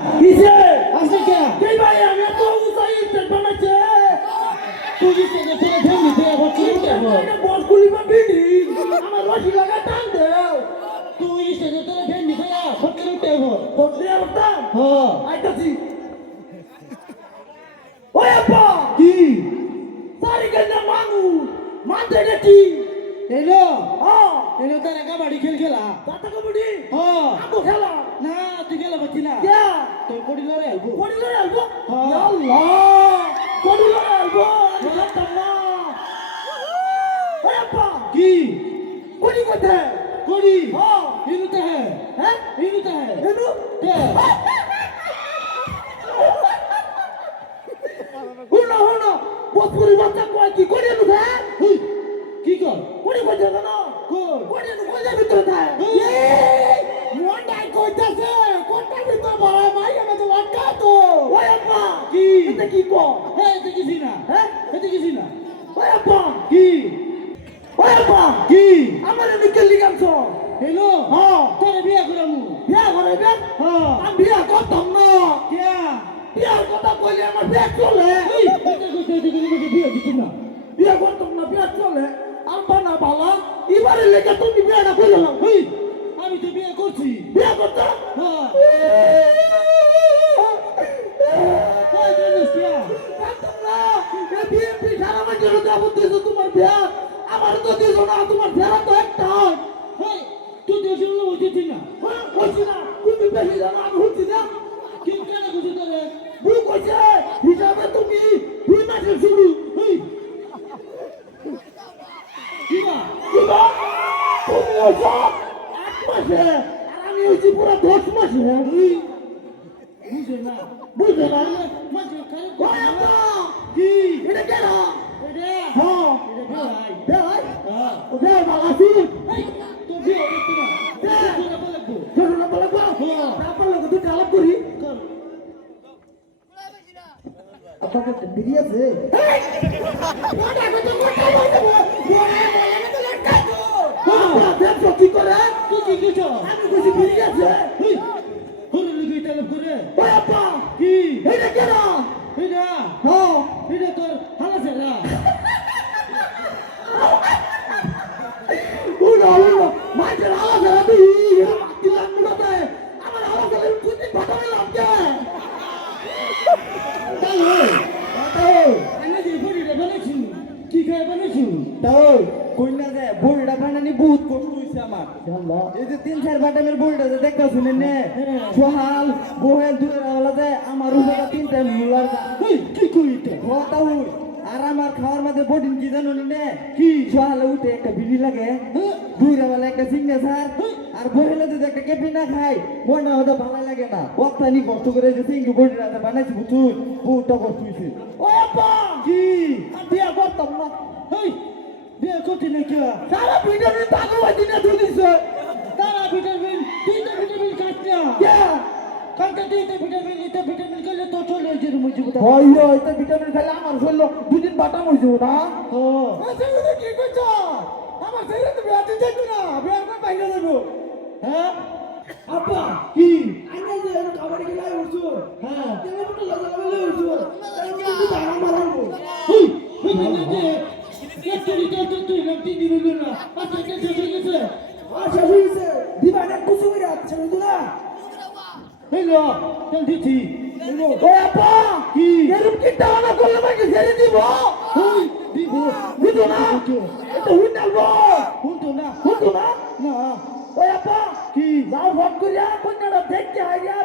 কিসে আসলে কে এই ভাই আমি তো উসাই স্টেট বানাইছে তুই দিতে তোরে ঢেমি দে আবার কি দেব এটা বসগুলি বা বিডি আমার রশি লাগা টান দেও তুই দিতে তোরে ঢেমি দে ফটকে দেব বসলে আরতা হ্যাঁ আইতাছি ওই আপা কি সারি গন্না মানু মানতে দেখি এলো হ্যাঁ এলো তারা কাবাডি খেলা দাতা কবডি হ্যাঁ আমো খেলা না তুই খেলা পাচ্ছি না কে তোর কোড়ি লড়ে আইবো কোডি লড়ে আইবো হ্যাঁ। ইয়া আল্লাহ কোডি লড়ে আইবো আল্লাহ ওই আপা কি কোডি কোথায় কোড়ি হ্যাঁ ইনুতে হে হ্যাঁ ইনুতে হে এনু তে হুনো হুনো বসপুরি বাচ্চা কয় কি কোডি এনু থাকে হুই কি কর কোডি কোথায় জানো কর কোডি এনু কোথায় ভিতরে থাকে এই মন্ডাই কইতাছে কোনটা ভিতর বড় ভাই আমি তো লটকা তো ওই আপা কি এটা কি কো হে এতে কিছু না হ্যাঁ এতে কিছু না ওই আপা কি ওই আপা কি আমার এনু কে লিগামছো এলো হ্যাঁ তোরে বিয়া করামু বিয়া করে দেন হ্যাঁ আমি বিয়া করতাম না কে বিয়ার কথা কইলে আমার বিয়া চলে এই এতে কইতে বিয়া দিতে না বিয়া করতাম না বিয়া চলে আর বানা বালা এবারে লেগে তুমি বিয়াটা করে নাও এই আমি তো বিয়া করছি বিয়া করতাম হ্যাঁ কই জানিস কে করতাম না এই বিএনপি সারা বছর যাবত দিয়েছো তোমার বিয়া আমার তো দিয়েছো না তোমার ফেরা তো একটা এই তুই তো শুনলো বুঝিস না বলছি না তুমি বেশি জানো আমি হচ্ছি না কি কেন বুঝি তোরে ভুল কইছে হিসাবে তুমি 2 মাসের শুরু এই কি বা কিবা তুমি হইছো 8 মাসে আর আমি হইছি পুরো 10 মাসে বুঝে না বুঝলে না মাঝে কারে ওই আপা কি এটা কেন এটা হ্যাঁ এটা ভাই দেয় হ্যাঁ দেয় বালাসি এই তো বিয়া করতে না তোরা বলে গো ছোট না বলে গো তারপর লোক তুই কালাপ করি কর আপনার কাছে বিড়ি আছে ওটা কত মোটা বলতে বলে না তো লটকা তো দেখো কি করে তুই কি কিছু আমি কইছি বিড়ি আছে এই হরে লিখে তালব করে ওই আপা কি এটা কেন এটা হ্যাঁ এটা তোর হালা সেরা উনো উনো মাঝে আলা ধরা তুই মাটি লাগবে না তাই আমার আলা ধরে কুটি ফাটাবে লাগবে তাই হয় আমি যে বড়িটা বানাইছি কি খায় বানাইছি তাও কইনা যে বড়িটা বানানি বহুত কষ্ট হইছে আমার এই যে 3-4 বাটামের বড়িটা যে দেখতা শুনেন নে সোহাল বহেল দূরে রাওলা যে আমার উপরে 3টা মুলার এই কি কইতে কথা হই আর আমার খাওয়ার মধ্যে বডিন কি জানো নে কি সোহালে উঠে একটা বিড়ি লাগে দূরে वाला একটা সিগনেচার আর বহেলে যদি একটা কেপি না খাই মনটা হয়তো ভালো লাগে না বক্তানি কষ্ট করে যে সিঙ্গি বডিটা বানাইছি বুঝুন বহুতটা কষ্ট হইছে ওই আপা কি আমি বিয়া করতাম না এই বিয়ে করতে নাকি সারা ভিডিওতে তাকে ওই দিনে ধরে দিছে তারা ভিটামিন তিনটা ভিটামিন কাটলা কে কালকে তিনটা ভিটামিন এটা ভিটামিন খেলে তো চলে যে মুজি বুঝা ওই ওই তো ভিটামিন খেলে আমার শরীর দুদিন বাটা মইছে না ও আচ্ছা এটা কি কইছ আমার শরীরে তো বিয়া দিতে না বিয়া করে বাইরে দেব হ্যাঁ আপা কি আইনা যে কাবাডি খেলা উঠছো হ্যাঁ তেলে মতো লাগা লাগা উঠছো তাই কি দাঁড়া মারাবো ওই ভিটামিন যে তুই নামটি দিবি না আচ্ছা কে শেষ গেছে আচ্ছা হইছে দিবানা কুসু করে আচ্ছা না হ্যালো চল দিছি ওই আপা কি এরকম কি টানা করলে আমাকে ছেড়ে দিব ওই দিব বুঝো না এটা হুন্ডালবো হুনতো না বুঝো না না ওই আপা কি যাও ভোট করিয়া কন্যাটা দেখতে আইয়া